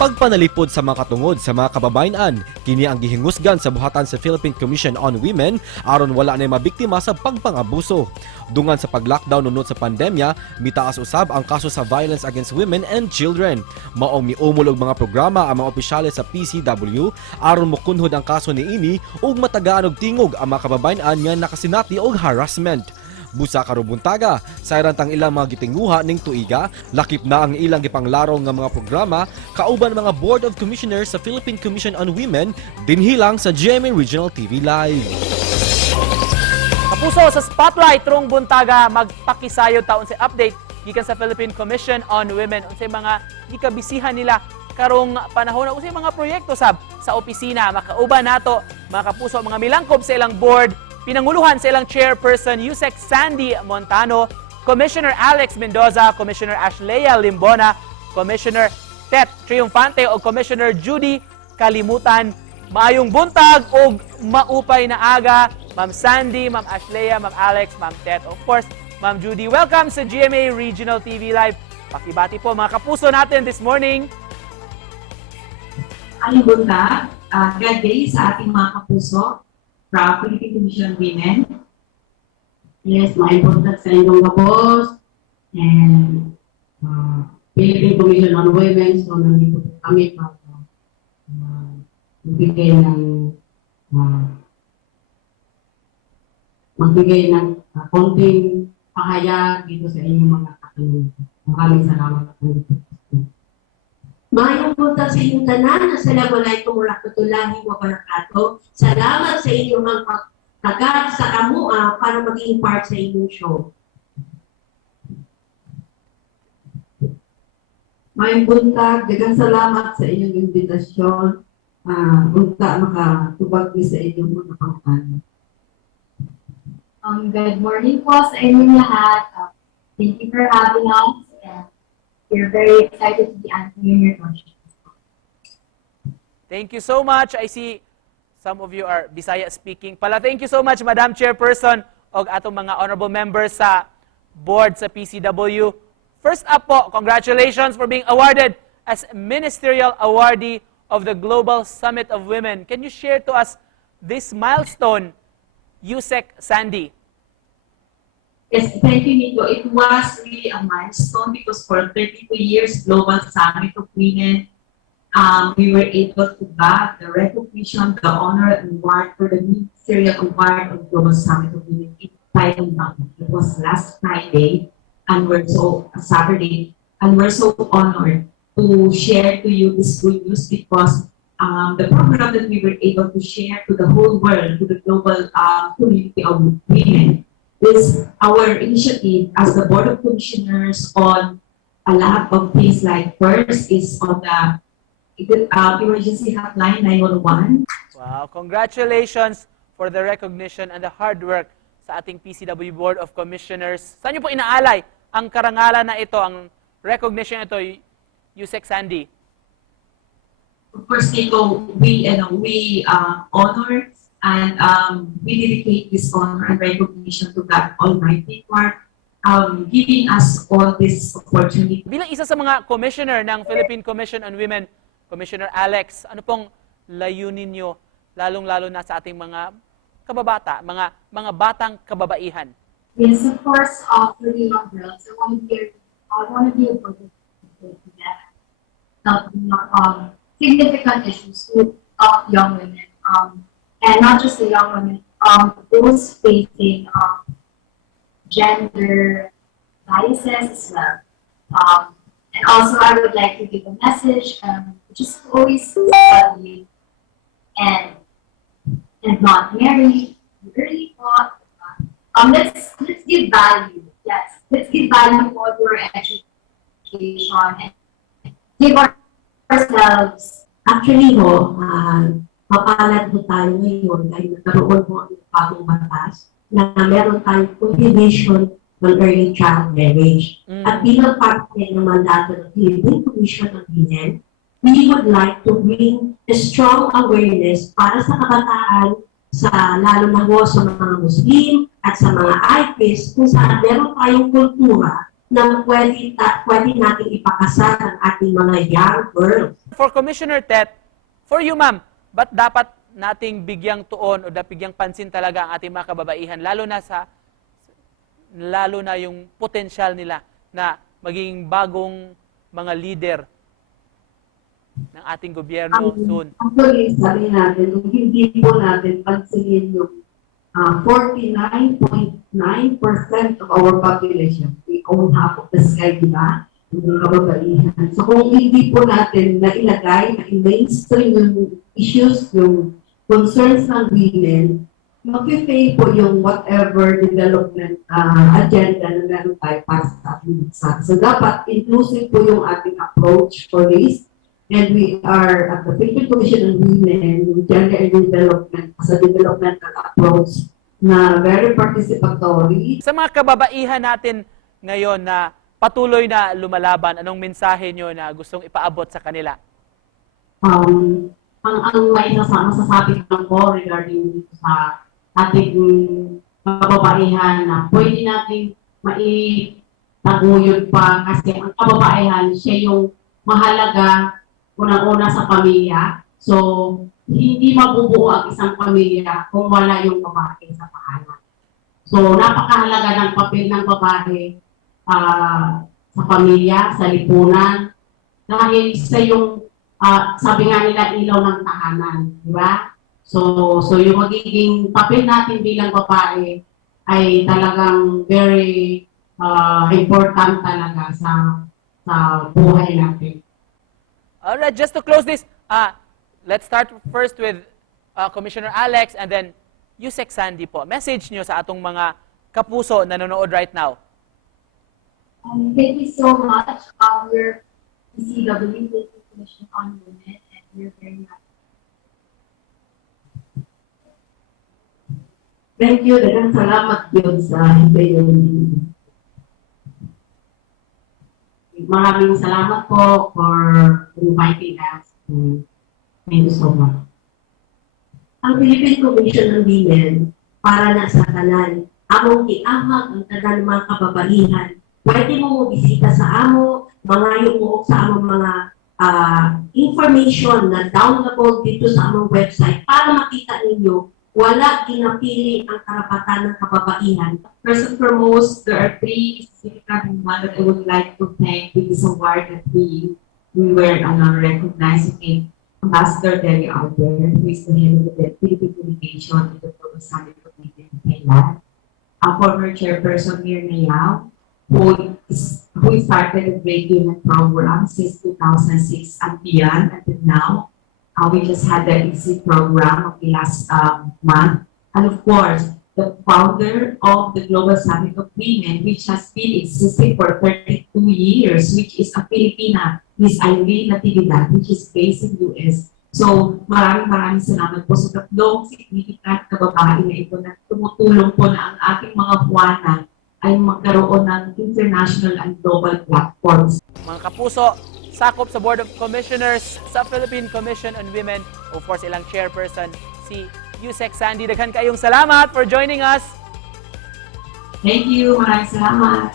Pagpanalipod sa mga katungod sa mga kababayen-an, kini ang gihingusgan sa buhatan sa Philippine Commission on Women aron wala na mabiktima sa pagpang-abuso. Dungan sa pag-lockdown nunot sa pandemya, mitaas usab ang kaso sa violence against women and children. Maong miumol og mga programa ang mga opisyales sa PCW aron mokunhod ang kaso niini ug matagaan og tingog ang mga kababayen-an nga nakasinati og harassment. Busa karubuntaga, sayran tang ilang mga gitinguha ning tuiga, lakip na ang ilang gipanglarong nga mga programa, kauban mga Board of Commissioners sa Philippine Commission on Women, dinhilang sa GMA Regional TV Live. Kapuso sa Spotlight rong buntaga, magpakisayod taon sa update gikan sa Philippine Commission on Women unsay mga gikabisihan nila karong panahon unsay mga proyekto sab sa opisina. Makauban nato mga kapuso, mga milangkob sa ilang board, pinanguluhan sa ilang chairperson Yusek Sandy Montano, Commissioner Alex Mendoza, Commissioner Ashlea Limbona, Commissioner Tet Triumfante o Commissioner Judy Kalimutan. Maayong buntag o maupay na aga, Ma'am Sandy, Ma'am Ashlea, Ma'am Alex, Ma'am Tet, of course, Ma'am Judy. Welcome sa GMA Regional TV Live. Pakibati po mga kapuso natin this morning. Ang buntag, good day sa ating mga kapuso from Philippine Commission on Women. Yes, may buntag sa inyong kapos and Philippine Commission on Women. So, nandito po kami para magbigay ng konting pahayag dito sa inyong mga katanungan. Maraming salamat po. Mayong buntag sa inyong tanan, assalamualaikum warahmatullahi wabarakatuh. Salamat sa inyong magtagad sa kamua para maging part sa inyong show. Mayong buntag, daghang salamat sa inyong imbitasyon. Unta makatubag sa inyong mga pangkano. Good morning po sa inyong lahat. Thank you for having us. We're very excited to be answering your questions. Thank you so much. I see some of you are Bisaya speaking pala. Thank you so much, Madam Chairperson og atong mga honorable members sa board sa PCW. First up po, congratulations for being awarded as Ministerial Awardee of the Global Summit of Women. Can you share to us this milestone, Yusek Sandy? Yes, thank you, Nico. It was really a milestone because for 32 years, Global Summit of Women, we were able to get the recognition, the honor, and award for the Ministerial Award of Global Summit of Women in Thailand. It was last Friday, and Saturday, and we're so honored to share to you this good news because the program that we were able to share to the whole world, to the global community of women, is our initiative as the Board of Commissioners on a lot of things. Like first is on the emergency hotline 911. Wow, congratulations for the recognition and the hard work sa ating PCW Board of Commissioners. Saan niyo po inaalay ang karangalan na ito, ang recognition ito, Yusek Sandy? Of course, Nico, we honor and we dedicate this honor and recognition to God Almighty for giving us all this opportunity. Bilang isa sa mga commissioner ng Philippine Commission on Women, Commissioner Alex, ano pong layunin niyo lalong-lalo na sa ating mga kababata, mga batang kababaihan? Yes, of course, for the young girls, I want to be a part of that. Significant issues with young women. And not just the young women, those facing gender biases as well. And also, I would like to give a message, just always study and not marry early. Let's give value. Yes, let's give value for your education and give ourselves. Actually, mapalad po tayo ngayon dahil nagkaroon po ang bagong batas na meron tayong prohibition on early child marriage. At bilang parte ng mandato ng Philippine Commission on Women, we would like to bring a strong awareness para sa kabataan, lalo na po sa mga Muslim at sa mga IPs kung saan meron tayong kultura na pwede natin ipakasal ang ating mga young girls. For Commissioner Tet, for you ma'am, ba't dapat nating bigyang tuon o bigyang pansin talaga ang ating mga kababaihan, lalo na yung potensyal nila na maging bagong mga leader ng ating gobyerno soon? Actually, sabi natin, kung hindi po natin pansinin yung 49.9% of our population, we own half of the sky, di ba? Yung kababaihan. So kung hindi po natin nailagay, na-mainstream yung issues, yung concerns ng women, mag-fail po yung whatever development agenda na meron tayo para sa ating bansa. So dapat inclusive po yung ating approach for this. And we are at the Philippine Commission on Women, Gender and Development as a developmental approach na very participatory. Sa mga kababaihan natin ngayon na patuloy na lumalaban, anong mensahe nyo na gustong ipaabot sa kanila? Ang masasabi lang po regarding dito sa ating kababaihan na pwede natin maitaguyod pa kasi ang kababaihan siya yung mahalaga unang-una sa pamilya. So, hindi mabubuo ang isang pamilya kung wala yung babae sa tahanan. So, napakahalaga ng papel ng babae sa pamilya, sa lipunan. Dahil isa yung, sabi nga nila, ilaw ng tahanan. Di ba? So yung magiging papel natin bilang babae ay talagang very important talaga sa buhay natin. Alright, just to close this, let's start first with Commissioner Alex and then Yusek Sandy po. Message nyo sa atong mga kapuso na nanonood right now. Thank you so much. We're PCW, Philippine Commission on Women, and we're very happy. Thank you. Dagang salamat yun sa hindi. Maraming salamat po for inviting us. Thank you so much. Ang Philippine Commission on Women para na sa tanan, among giahag ang tanan mga kababaihan. Pwede mo bisita sa amo, mangayo mo sa among mga information na downloadable dito sa among website para makita ninyo wala ginapili ang karapatan ng kababaihan. First and foremost, there are three specific women that I would like to thank with this award that we were recognizing Ambassador Delhi Albert, who is the head of the Philippine Communication in the Global Summit of Women in Thailand. Our former chairperson here Mayao, who started the Great Women Program since 2006 and beyond until now. We just had the isip program of the last month. And of course, the founder of the Global Summit of Women, which has been existing for 32 years, which is a Filipina, Miss Irene Natividad, which is based in US. So, maraming salamat po sa tatlong significant na babae na ito na tumutulong po na ang ating mga buwana ay magkaroon ng international and global platforms. Mga kapuso, sakop sa Board of Commissioners sa Philippine Commission on Women, of course ilang chairperson, si Yusek Sandy. Daghan kayong salamat for joining us. Thank you. Maraming salamat.